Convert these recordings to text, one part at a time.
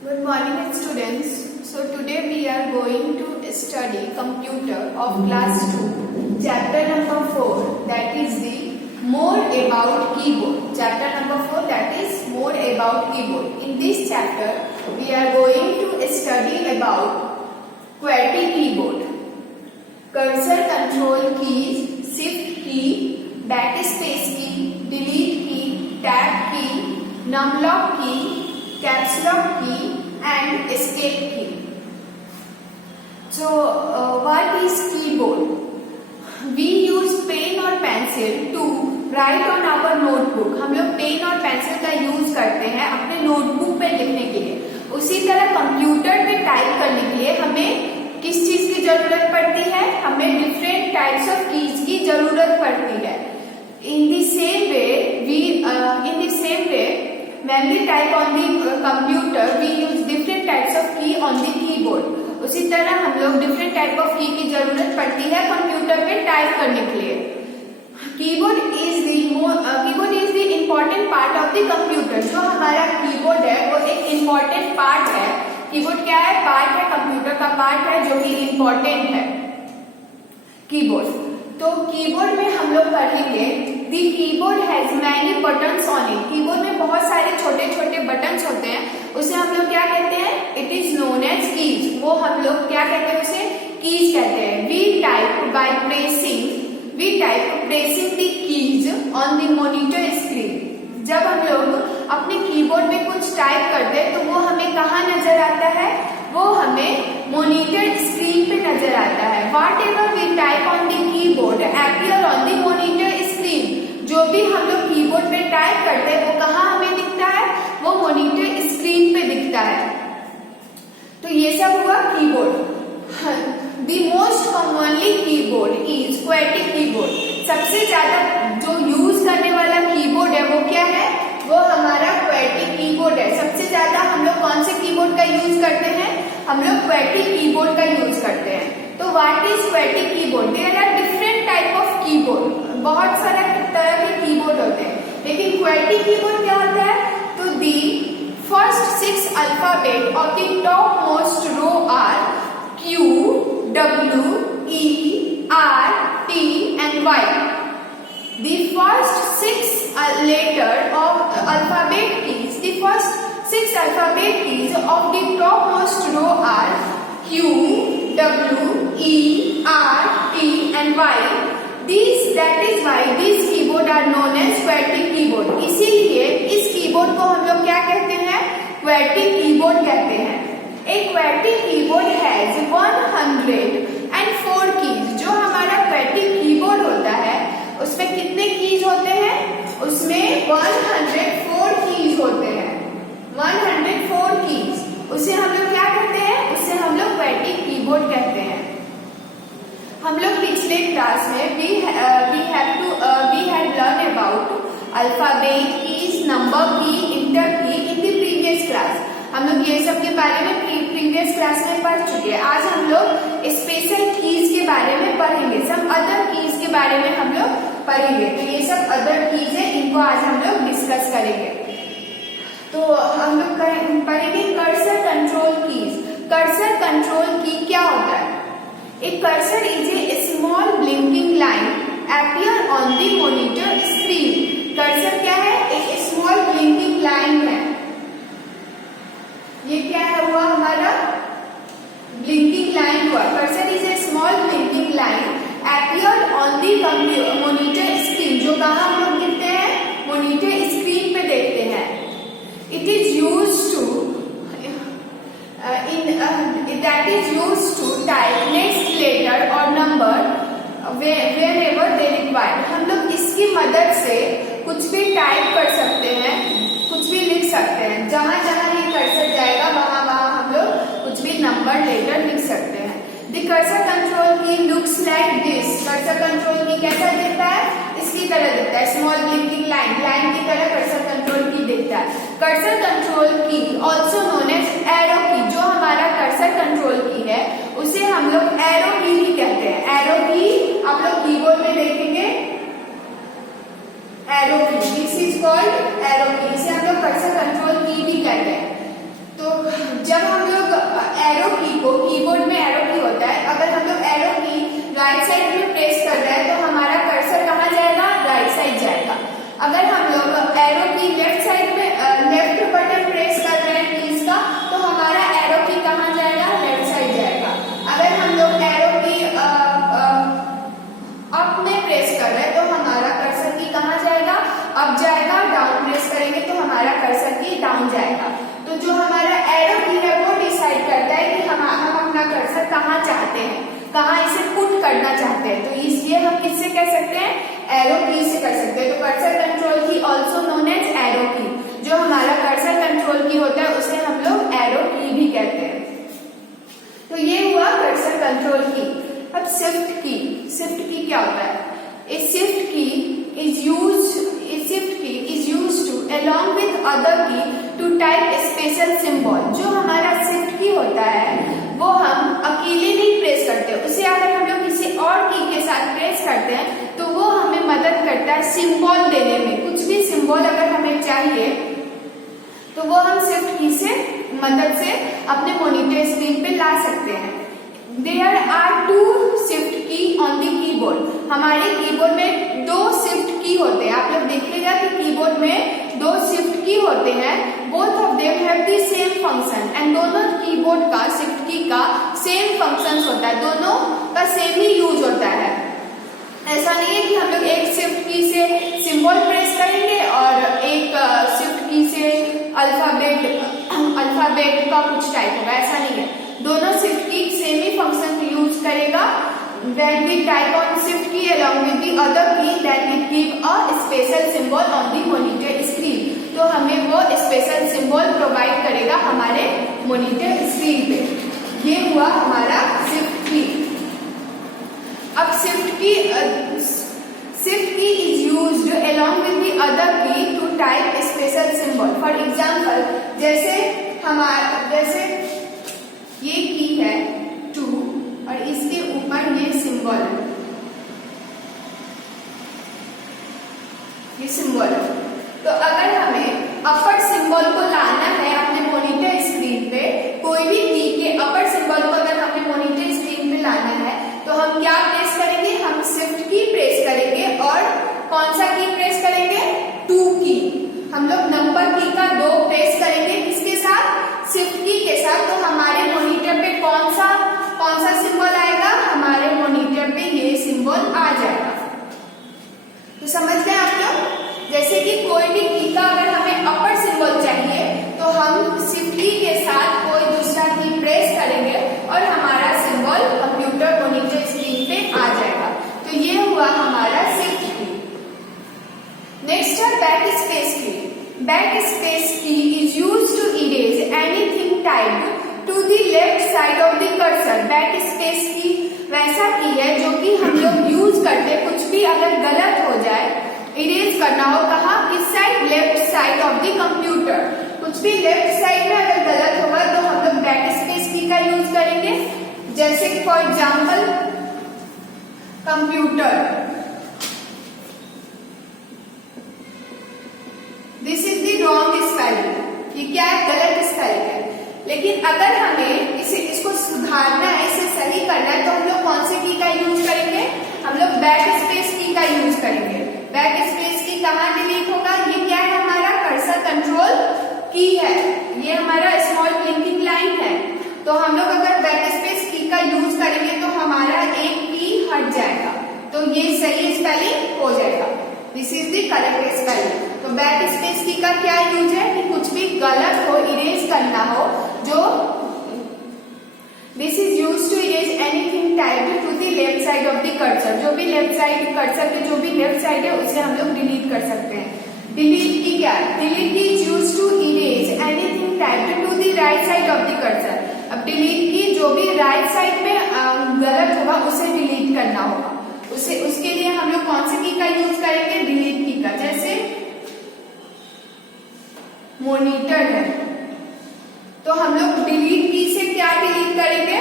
Good morning students. So today we are going to study computer of class 2 chapter number 4, that is the more about keyboard. Chapter number 4, that is more about keyboard. In this chapter we are going to study about QWERTY keyboard, cursor control keys, shift key, backspace key, delete key, tab key, numlock key, caps lock key and escape key. So what is keyboard? We use pen और pencil to write on our notebook. हम लोग pen और pencil का use करते हैं अपने notebook पे लिखने के लिए. उसी तरह कंप्यूटर पे टाइप करने के लिए हमें किस चीज की जरूरत पड़ती है? हमें डिफरेंट टाइप्स ऑफ कीज की जरूरत पड़ती है. In the same way, when we type on the computer, we use different types of key on the keyboard. उसी तरह हम लोग different type of key की जरूरत पड़ती है कंप्यूटर पे टाइप करने के लिए. Keyboard is the important part of the computer. जो हमारा कीबोर्ड है वो एक important part है. कीबोर्ड क्या है? पार्ट है, कंप्यूटर का पार्ट है जो कि इम्पोर्टेंट है. कीबोर्ड, तो कीबोर्ड में हम लोग पढ़ेंगे the keyboard has many buttons on it. Keyboard में बहुत सारे छोटे छोटे बटन्स होते हैं. उसे हम लोग क्या कहते हैं? It is known as keys. वो हम लोग क्या कहते हैं? उसे कीज कहते हैं. We type pressing the keys on the monitor screen. जब हम लोग अपने कीबोर्ड में कुछ टाइप करते हैं तो वो हमें कहाँ नजर आता है? वो हमें मॉनिटर स्क्रीन पे नजर आता है. Whatever we type on the keyboard appear on the monitor screen. जो भी हम लोग कीबोर्ड पे टाइप करते हैं वो कहाँ हमें दिखता है? वो मॉनिटर स्क्रीन पे दिखता है. तो ये सब हुआ keyboard. The most commonly keyboard is QWERTY keyboard. सबसे ज्यादा जो यूज करने वाला कीबोर्ड है वो क्या है? वो हमारा QWERTY कीबोर्ड है. सबसे ज्यादा हम लोग कौन से कीबोर्ड का यूज करते हैं? हम लोग QWERTY कीबोर्ड का यूज करते हैं. तो what is QWERTY keyboard? There are different type of keyboard. बहुत सारे तरह के कीबोर्ड होते हैं, लेकिन QWERTY कीबोर्ड क्या होता है? तो the first 6 alphabet of the top most row are Q, W, E, R, T and Y. The first 6 letter of alphabet keys. The first 6 alphabet keys of the topmost row are Q, W, E, R, T and Y. That is why these keyboard are known as QWERTY keyboard. इसीलिए इस keyboard को हम लोग क्या कहते हैं? QWERTY keyboard कहते हैं. एक QWERTY कीबोर्ड हैज 104 कीज. जो हमारा QWERTY कीबोर्ड होता है उसमें कितने कीज होते हैं? उसमें 104 कीज होते हैं. 104 कीज. उसे हम लोग क्या कहते हैं? उसे हम लोग QWERTY कीबोर्ड कहते हैं. हम लोग पिछले क्लास में we had learned about alphabet keys, number key, enter key in the previous class. हम लोग ये सब के बारे में प्रीवियस क्लास में पढ़ चुके हैं. आज हम लोग स्पेशल कीज के बारे में पढ़ेंगे. सब अदर कीज के बारे में हम लोग पढ़ेंगे. तो ये सब अदर कीज है, इनको आज हम लोग डिस्कस करेंगे. तो हम लोग पढ़ेंगे cursor control keys. Cursor control की क्या होता है? एक cursor is a small blinking line appear on the monitor screen. Cursor क्या है? एक स्मॉल ब्लिंकिंग लाइन है. ये क्या है हुआ? हमारा ब्लिंकिंग लाइन हुआ. Cursor is a small blinking line appear on the monitor screen. जो कहाँ हम लोग देखते हैं? मॉनिटर स्क्रीन पे देखते हैं. It is used to type next letter और नंबर whenever they require. हम लोग इसकी मदद से कुछ भी टाइप कर सकते हैं, कुछ भी लिख सकते हैं. जहां जहां ये कर्सर जाएगा वहां वहां हम लोग कुछ भी नंबर लेटर लिख सकते हैं. The cursor control key looks like this. Cursor control की कैसा दिखता है? इसकी तरह दिखता है. स्मॉल ब्लिंकिंग लाइन की तरह कर्सर कंट्रोल की दिखता है. कर्सर कंट्रोल की ऑल्सो नोन एज एरो की. जो हमारा कर्सर कंट्रोल की है उसे हम लोग एरो की भी कहते हैं. एरो की आप लोग कीबोर्ड में देखेंगे. एरो की, दिस इज कॉल्ड एरो की. इसे हम लोग कर्सर कंट्रोल की भी कहते हैं. तो कहाँ चाहते हैं, कहाँ इसे पुट करना चाहते हैं, तो इसलिए हम किससे कह सकते हैं, एरो की से कर सकते हैं। तो कर्सर कंट्रोल की ऑल्सो नोन एज एरो की, जो हमारा कर्सर कंट्रोल की होता है उसे हम लोग एरो की भी कहते हैं। तो ये हुआ कर्सर कंट्रोल की। अब शिफ्ट की, शिफ्ट की क्या होता है, a shift key is used to along with other key to type special symbol। जो हमारा शिफ्ट की होता है वो हम अकेले नहीं प्रेस करते, उसे अगर हम लोग किसी और की के साथ प्रेस करते हैं तो वो हमें मदद करता है सिंबल देने में। कुछ भी सिंबल अगर हमें चाहिए तो वो हम शिफ्ट की से मदद से अपने मॉनिटर स्क्रीन पे ला सकते हैं। There are two shift key on the keyboard। हमारे कीबोर्ड में दो शिफ्ट की होते हैं। आप लोग देखिएगा कि कीबोर्ड में दो शिफ्ट की होते हैं। Both of them have the same function and दोनों कीबोर्ड का शिफ्ट की का सेम फंक्शन होता है, दोनों का सेम ही यूज होता है। ऐसा नहीं है कि हम लोग एक शिफ्ट की से सिंबल प्रेस करेंगे और एक शिफ्ट की से अल्फाबेट का कुछ टाइप होगा, ऐसा नहीं है। दोनों शिफ्ट की सेम ही फंक्शन यूज करेगा। When we type on shift key along with the other key, then we give a special symbol on the monitor screen। तो हमें वो स्पेशल सिंबल प्रोवाइड करेगा हमारे मॉनिटर स्क्रीन पे। ये हुआ हमारा शिफ्ट की। अब शिफ्ट की is used along with the other key to type special symbol। For example, जैसे ये की है 2 और इसके ऊपर ये सिंबल है, ये सिंबल है। तो अगर हमें अपर सिंबल को लाना है अपने मॉनिटर स्क्रीन पे, कोई भी की के अपर सिंबल को अगर हमें मॉनिटर स्क्रीन पे लाना है तो हम क्या प्रेस करेंगे, हम शिफ्ट की प्रेस करेंगे और कौन सा की प्रेस करेंगे, 2 की। हम लोग नंबर की का 2 प्रेस करेंगे, किसके साथ, शिफ्ट की के साथ। तो हमारे मॉनिटर पे कौन सा सिंबल आएगा, हमारे मॉनिटर पे ये सिंबल आ जाएगा। तो समझ गए आप लोग। जैसे कि कोई भी की का अगर हमें अपर सिंबल चाहिए तो हम शिफ्ट की के साथ कोई दूसरा की प्रेस करेंगे और हमारा सिंबल कंप्यूटर मॉनिटर स्क्रीन पे आ जाएगा। तो ये हुआ हमारा शिफ्ट की। नेक्स्ट है back space key. Back space key is used to erase anything typed to the left side of the cursor. Back space key वैसा की है जो कि हम लोग यूज करते, कुछ भी अगर गलत हो जाए, इरेज करना हो, कहाँ, किस side, left side of the computer. कुछ भी लेफ्ट साइड में अगर गलत होगा तो हम लोग बैक स्पेस की का यूज करेंगे। जैसे for example computer, this is the wrong spelling, ये क्या है, गलत स्पेलिंग है। लेकिन अगर हमें इसको सुधारना है, इसे सही करना है, तो हम लोग कौन से की का यूज करेंगे, हम लोग बैक स्पेस की का यूज करेंगे। बैक स्पेस की कहाँ डिलीट होगा, ये क्या है, हमारा कर्सर कंट्रोल की है, ये हमारा स्मॉल ब्लिंकिंग लाइन है। तो हम लोग अगर बैक स्पेस की का यूज करेंगे तो हमारा एक की हट जाएगा, तो ये सही स्पेलिंग हो जाएगा। This is the correct spelling. तो बैक स्पेस की का क्या यूज है कि कुछ भी गलत हो, इरेज करना हो, जो this is use to erase anything typed to the left side of the cursor. जो भी लेफ्ट साइड कर्सर के जो भी लेफ्ट साइड है उसे हम लोग डिलीट कर सकते हैं। डिलीट की क्या, delete key is use to erase anything typed to the right side of the cursor. अब डिलीट की जो भी राइट साइड में गलत होगा उसे डिलीट करना होगा, उसके लिए हम लोग कौन से की का यूज करेंगे, डिलीट की का। जैसे मॉनिटर है तो हम लोग डिलीट की से क्या डिलीट करेंगे,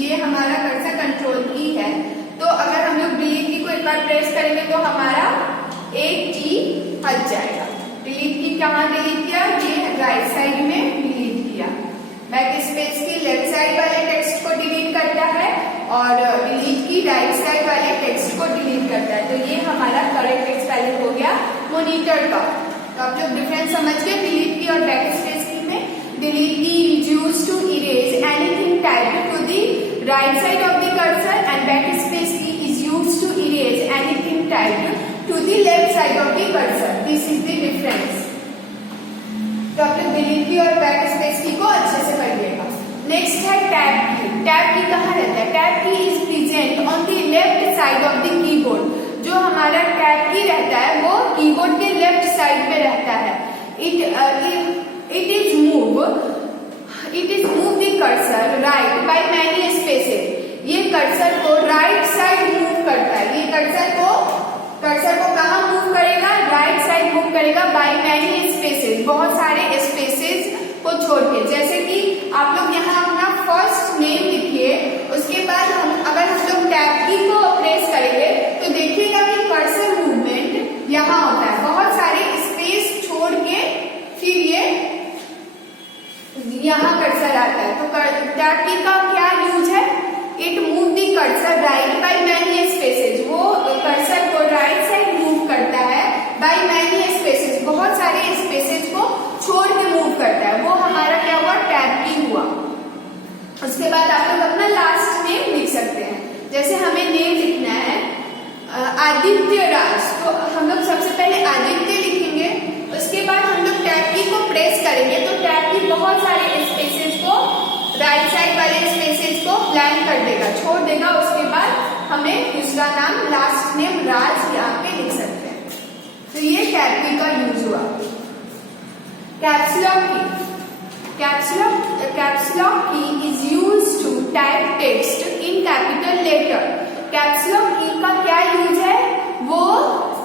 ये हमारा कर्सर कंट्रोल की है। तो अगर हम लोग डिलीट की को एक बार प्रेस करेंगे तो हमारा एक की हट जाएगा। डिलीट की कहाँ डिलीट किया, ये राइट साइड में डिलीट किया। बैक स्पेस की लेफ्ट साइड वाले टेक्स्ट को डिलीट करता है और डिलीट की राइट साइड वाले टेक्स्ट को डिलीट करता है। तो ये हमारा करेक्ट स्पेलिंग हो गया मॉनिटर का। तो आप लोग डिफरेंस समझ गए डिलीट की और बैक स्पेस की में। Delete key is used to erase anything typed to the right side of the cursor and back space key is used to erase anything typed to the left side of the cursor. This is the difference. तो आप लोग delete की और back space की को अच्छे से पढ़िएगा। नेक्स्ट है टैब की। टैब की कहाँ रहता है? टैब की is present on the left side of the keyboard. जो हमारा टैब की रहता है वो कीबोर्ड के लेफ्ट साइड पे रहता है। It is move the cursor right by many spaces. ये कर्सर को राइट साइड मूव करता है। ये कर्सर को कहाँ मूव करेगा? राइट साइड मूव करेगा बाय मैनी स्पेसेस, बहुत सारे स्पेसेस को छोड़ के। जैसे कि आप लोग यहाँ अपना फर्स्ट नेम लिखिए, उसके बाद अगर हम लोग टैब की को प्रेस करेंगे तो देखिएगा कि कर्सर मूवमेंट यहाँ होता है। बहुत सारे स्पेस छोड़ के फिर ये यहाँ कर्सर आता है। तो टैब की का क्या यूज है? It move the cursor right by many spaces. वो कर्सर को राइट साइड मूव करता है बाय मैनी स्पेसेस, बहुत सारे स्पेसेस को छोड़ के मूव करता है। वो हमारा क्या हुआ? टैब की हुआ। उसके बाद आप लोग अपना लास्ट नेम लिख सकते हैं। जैसे हमें नेम लिखना है आदित्य राज, तो हम लोग सबसे पहले आदित्य लिखेंगे। उसके बाद हम लोग टैब की को प्रेस करेंगे तो टैब की बहुत सारे स्पेसेस को, राइट साइड वाले स्पेसेस को ब्लैंक कर देगा, छोड़ देगा। उसके बाद हमें दूसरा नाम, लास्ट नेम राज यहाँ पे लिख सकते हैं। तो ये टैब की का यूज हुआ। Caps lock key. Caps lock key is used to type text in capital letter. Caps lock key का क्या यूज है? वो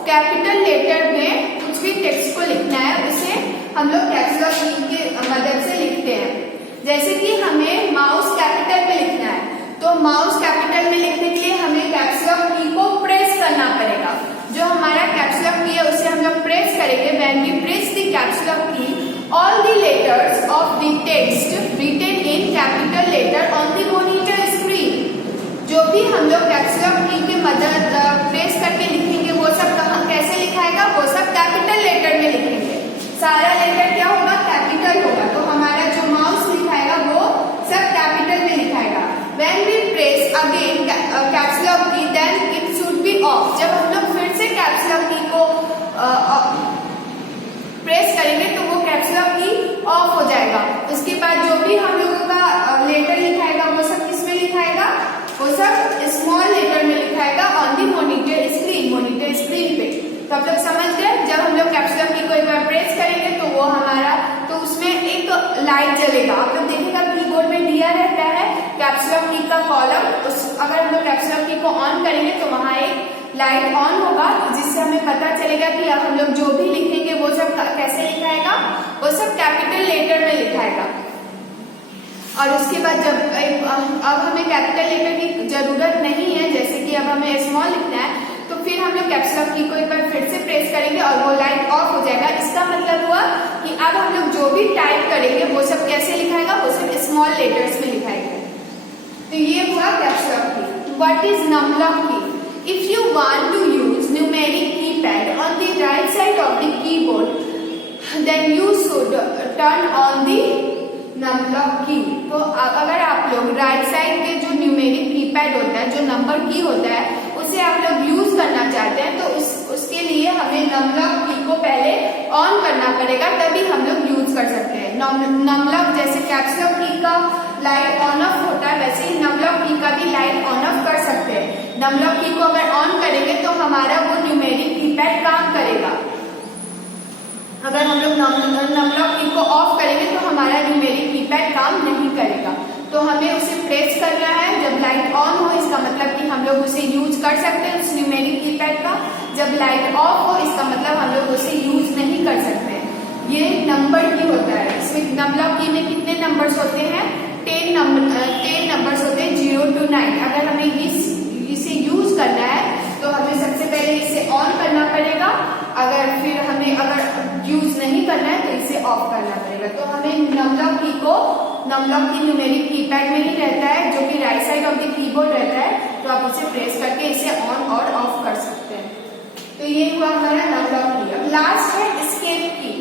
कैपिटल लेटर में कुछ भी टेक्स्ट को लिखना है, उसे हम लोग कैप्स लॉक की के मदद से लिखते हैं। जैसे कि हमें माउस कैपिटल में लिखना है, तो माउस कैपिटल में लिखने के लिए हमें कैप्स लॉक की को प्रेस करना पड़ेगा। जो हमारा कैप्स लॉक की है उसे हम लोग प्रेस करेंगे। When we press the caps lock key, all the letters of the text written in capital letter on the monitor screen। जो भी हम लोग कैप्स लॉक की के मदद प्रेस करके लिखेंगे वो सब कहाँ कैसे लिखाएगा? वो सब कैपिटल लेटर में लिखेंगे। सारा लेटर क्या होगा? कैपिटल होगा। तो हमारा जो माउस लिखाएगा वो सब कैपिटल में लिखाएगा। When we press again caps lock key, then it should be off। जब हम लोग फिर से कैप्स लॉक की को प्रेस करेंगे तो वो कैप्स लॉक की ऑफ हो जाएगा। उसके बाद जो भी हम लोगों का लेटर लिखाएगा वो सब किस में लिखाएगा? वो सब स्मॉल लेटर में लिखाएगा ऑन दी मॉनिटर स्क्रीन पे। तो आप लोग समझ गए? जब हम लोग कैप्स लॉक की को एक बार प्रेस करेंगे तो वो हमारा, तो उसमें एक लाइट जलेगा। आप लोग देखिएगा कीबोर्ड में दिया रहता है कैप्स लॉक की का कॉलम। अगर हम लोग कैप्स लॉक की को ऑन करेंगे तो वहाँ एक लाइट ऑन होगा, जिससे हमें पता चलेगा कि अब हम लोग जो भी लिखेंगे वो सब कैसे लिखाएगा? वो सब कैपिटल लेटर में लिखाएगा। और उसके बाद जब अब हमें कैपिटल लेटर की जरूरत नहीं है, जैसे कि अब हमें स्मॉल लिखना है, तो फिर हम लोग कैप्स लॉक की को एक बार फिर से प्रेस करेंगे और वो लाइट ऑफ हो जाएगा। इसका मतलब हुआ कि अब हम लोग जो भी टाइप करेंगे वो सब कैसे लिखाएगा? वो सब स्मॉल लेटर्स में लिखाएंगे। तो ये हुआ कैप्स लॉक की। व्हाट इज नम लॉक की? If you want to use numeric keypad on the right side of the keyboard, then you should turn on the num lock key। तो अगर आप लोग राइट साइड के जो numeric keypad होता है, जो नंबर की होता है, उसे आप लोग यूज करना चाहते हैं तो उसके लिए हमें नम लॉक की को पहले ऑन करना पड़ेगा, तभी हम लोग यूज कर सकते हैं। नम लॉक जैसे कैप्स लॉक की का लाइट ऑन ऑफ होता है, वैसे ही नम लॉक की का भी लाइट ऑन ऑफ कर सकते हैं। नम लॉक की को अगर ऑन करेंगे तो हमारा वो न्यूमेरिक कीपैड काम करेगा। अगर हम लोग नम लॉक की को ऑफ करेंगे तो हमारा न्यूमेरिक कीपैड काम नहीं करेगा। तो हमें उसे प्रेस करना है जब लाइट ऑन हो, इसका मतलब कि हम लोग उसे यूज कर सकते हैं उस न्यूमेरिक कीपैड का। जब लाइट ऑफ हो, इसका मतलब हम लोग उसे यूज नहीं कर सकते। ये नंबर की होता है। इसमें नम लॉक की में कितने नंबर्स होते हैं? 10 नंबर्स होते हैं 0 to 9। अगर हमें इसे यूज करना है तो हमें सबसे पहले इसे ऑन करना पड़ेगा। फिर हमें अगर यूज नहीं करना है तो इसे ऑफ करना पड़ेगा। तो हमें नम लॉक की को, नम लॉक की न्यूमेरिक कीपैड में ही रहता है, जो कि right side of the keyboard रहता है। तो आप उसे प्रेस करके इसे ऑन और ऑफ कर सकते हैं। तो ये हुआ हमारा नम लॉक की। अब लास्ट है एस्केप की।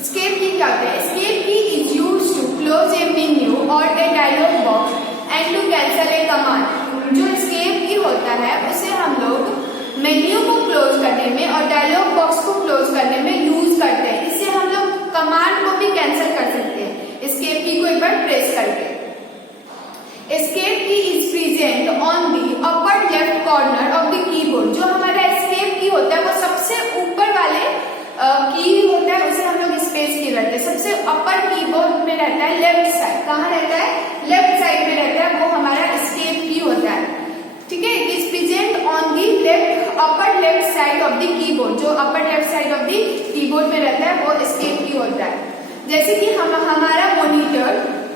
एस्केप की क्या होता है? Escape key is used to close a menu और a dialog box and to cancel a command. जो एस्केप की होता है उसे हम लोग मेन्यू को क्लोज करने में और डायलॉग बॉक्स को क्लोज करने में यूज करते हैं। इससे हम लोग कमांड को भी कैंसिल कर सकते हैं एस्केप की को एक बार प्रेस करके। Escape key is present on the upper left corner of the keyboard. जो हमारा एस्केप की होता है वो सबसे ऊपर वाले की होता है, उसे हम लोग स्पेस की रहते हैं। सबसे अपर कीबोर्ड में रहता है लेफ्ट साइड। कहाँ रहता है? लेफ्ट साइड में रहता है, वो हमारा एस्केप की होता है। ठीक है, it is present on the left upper left side of the keyboard. जो upper left side of the keyboard में रहता है वो एस्केप की होता है। जैसे कि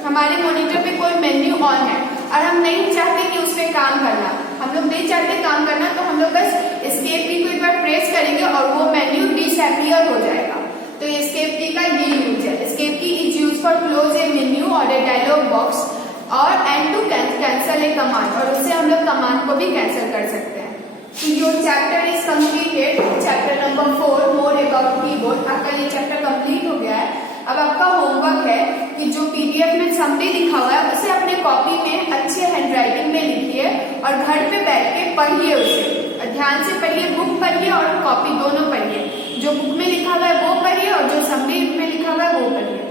हमारे मॉनिटर पे कोई मेन्यू ऑन है और हम नहीं चाहते कि उस पर काम करना, हम लोग नहीं चाहते काम करना, तो हम लोग बस एस्केप की को एक बार प्रेस करेंगे और वो मेन्यू डिसअपीयर हो जाएगा। तो एस्केप की का ये यूज है। Escape key is use for close a menu और ए डायलॉग बॉक्स और and to cancel a command, और उससे हम लोग कमांड को भी कैंसिल कर सकते हैं। तो your chapter is completed, chapter number 4 more about keyboard. आपका ये चैप्टर कंप्लीट हो गया है। अब आपका होमवर्क है कि जो पीडीएफ में समरी लिखा हुआ है उसे अपने कॉपी में अच्छे हैंडराइटिंग में लिखिए और घर पे बैठ के पढ़िए उसे। ध्यान से पढ़िए, बुक पढ़िए और कॉपी दोनों पढ़िए। जो बुक में लिखा हुआ है वो पढ़िए और जो समरी में लिखा हुआ है वो पढ़िए।